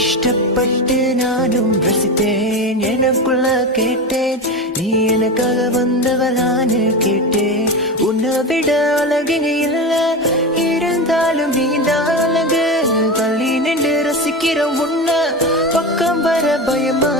இஷ்டப்பட்டு நானும் ரசித்தேன், எனக்குள்ள கேட்டேன், நீ எனக்காக வந்தவளான்னு கேட்டேன். உன்னை விட அழகிங்க இல்ல, இருந்தாலும் நீதான் அழகு. தள்ளி நின்று ரசிக்கிற உன்னை பக்கம் வர பயமா